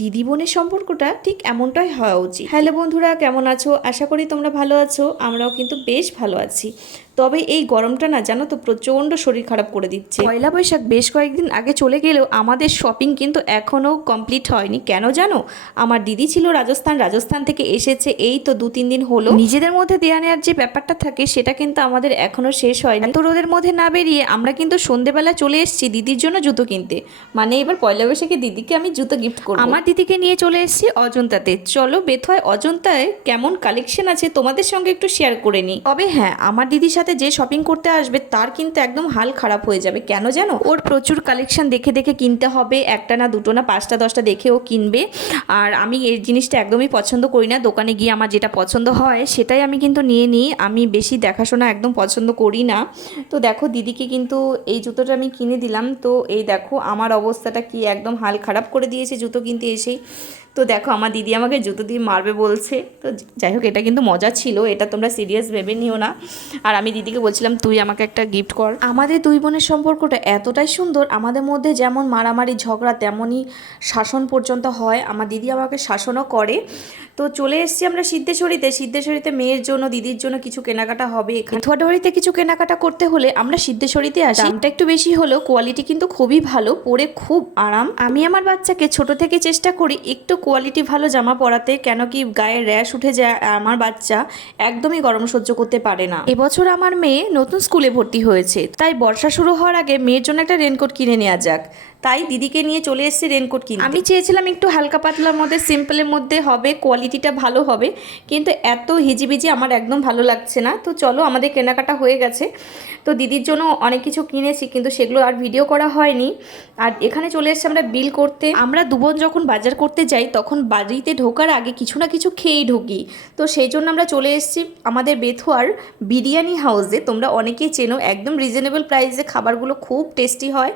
দিদি বোনের সম্পর্কটা ঠিক এমনটাই হওয়া উচিত। হ্যালো বন্ধুরা, কেমন আছো? আশা করি তোমরা ভালো আছো। আমরাও কিন্তু বেশ ভালো আছি। তবে এই গরমটা না জানো তো প্রচণ্ড শরীর খারাপ করে দিচ্ছে। পয়লা বৈশাখ বেশ কয়েকদিন আগে চলে গেলেও আমাদের শপিং কিন্তু এখনও কমপ্লিট হয়নি। কেন জানো? আমার দিদি ছিল রাজস্থান থেকে এসেছে এই তো 2-3 দিন হলো। নিজেদের মধ্যে দেয়া নেওয়ার যে ব্যাপারটা থাকে সেটা কিন্তু আমাদের এখনও শেষ হয়নি। এত রোদের মধ্যে না বেরিয়ে আমরা কিন্তু সন্ধেবেলা চলে এসেছি দিদির জন্য জুতো কিনতে। মানে এবার পয়লা বৈশাখে দিদিকে আমি জুতো গিফট করব। আমার দিদিকে নিয়ে চলে এসেছি অজন্তাতে। চলো বেথুয়ায় অজন্তায় কেমন কালেকশন আছে তোমাদের সঙ্গে একটু শেয়ার করে নিই। তবে হ্যাঁ, আমার দিদির সাথে যে শপিং করতে আসবে তার কিন্তু একদম হাল খারাপ হয়ে যাবে। কেন জানো? ওর প্রচুর কালেকশন দেখে দেখে কিনতে হবে। একটা না দুটো না 5টা 10টা দেখেও কিনবে। আর আমি এই জিনিসটা একদমই পছন্দ করি না। দোকানে গিয়ে আমার যেটা পছন্দ হয় সেটাই আমি কিন্তু নিয়ে নিই। আমি বেশি দেখাশোনা একদম পছন্দ করি না। তো দেখো দিদিকে কিন্তু এই জুতোটা আমি কিনে দিলাম। তো এই দেখো আমার অবস্থাটা কি, একদম হাল খারাপ করে দিয়েছে জুতো কিনতে এসেই। তো দেখো আমার দিদি আমাকে জুতো দিয়ে মারবে বলছে। তো যাই হোক, এটা কিন্তু মজা ছিল, এটা তোমরা সিরিয়াস ভেবে নিও না। আর আমি দিদিকে বলছিলাম তুই আমাকে একটা গিফট কর। আমাদের দুই বোনের সম্পর্কটা এতটাই সুন্দর, আমাদের মধ্যে যেমন মারামারি ঝগড়া তেমনই শাসন পর্যন্ত হয়। আমার দিদি আমাকে শাসনও করে। তো চলে এসেছি আমরা সিদ্ধেশ্বরীতে মেয়ের জন্য দিদির জন্য কিছু কেনাকাটা হবে। বেথুয়াডারিতে কিছু কেনাকাটা করতে হলে আমরা সিদ্ধেশ্বরীতে আসি। দামটা একটু বেশি হলেও কোয়ালিটি কিন্তু খুবই ভালো, পরে খুব আরাম। আমি আমার বাচ্চাকে ছোট থেকে চেষ্টা করি একটু কোয়ালিটি ভালো জামা পরাতে, কেন কি গায়ে র্যাশ উঠে যায়। আমার বাচ্চা একদমই গরম সহ্য করতে পারে না। এবছর আমার মেয়ে নতুন স্কুলে ভর্তি হয়েছে, তাই বর্ষা শুরু হওয়ার আগে মেয়ের জন্য একটা রেনকোট কিনে নেওয়া যাক। তাই দিদিকে নিয়ে চলে এসেছি রেনকোট কিনতে। আমি চেয়েছিলাম একটু হালকা পাতলার মধ্যে, সিম্পলের মধ্যে হবে, কোয়ালিটিটা ভালো হবে, কিন্তু এত হিজিবিজি আমার একদম ভালো লাগছে না। তো চলো, আমাদের কেনাকাটা হয়ে গেছে। তো দিদির জন্য অনেক কিছু কিনেছি, কিন্তু সেগুলো আর ভিডিও করা হয়নি। আর এখানে চলে এসেছি আমরা বিল করতে। আমরা দুবোন যখন বাজার করতে যাই তখন বাড়িতে ঢোকার আগে কিছু না কিছু খেয়েই ঢুকি। তো সেই জন্য আমরা চলে এসেছি আমাদের বেথুয়ার বিরিয়ানি হাউসে। তোমরা অনেকেই চেনো, একদম রিজনেবল প্রাইসে খাবারগুলো খুব টেস্টি হয়।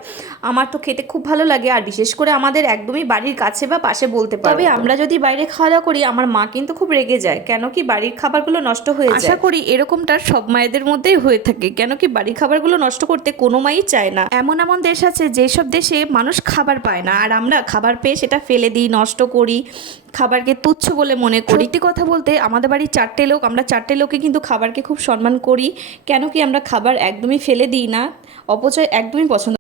আমার তো খেতে খুব ভালো লাগে, আর বিশেষ করে আমাদের একদমই বাড়ির কাছে বা পাশে বলতে পারো। তবে আমরা যদি বাইরে খাওয়া দাওয়া করি আমার মা কিন্তু খুব রেগে যায়, কেন কি বাড়ির খাবারগুলো নষ্ট হয়ে যায়। আশা করি এরকমটা সব মায়েদের মধ্যেই হয়ে থাকে, কেন কি বাড়ির খাবারগুলো নষ্ট করতে কোনো মাই চায় না। এমন এমন দেশ আছে যেসব দেশে মানুষ খাবার পায় না, আর আমরা খাবার পেয়ে সেটা ফেলে দিই, নষ্ট করি, খাবারকে তুচ্ছ বলে মনে করি। সত্যি কথা বলতে আমাদের বাড়ির 4টে লোক, আমরা 4টে লোকে কিন্তু খাবারকে খুব সম্মান করি, কেন কি আমরা খাবার একদমই ফেলে দিই না, অপচয় একদমই পছন্দ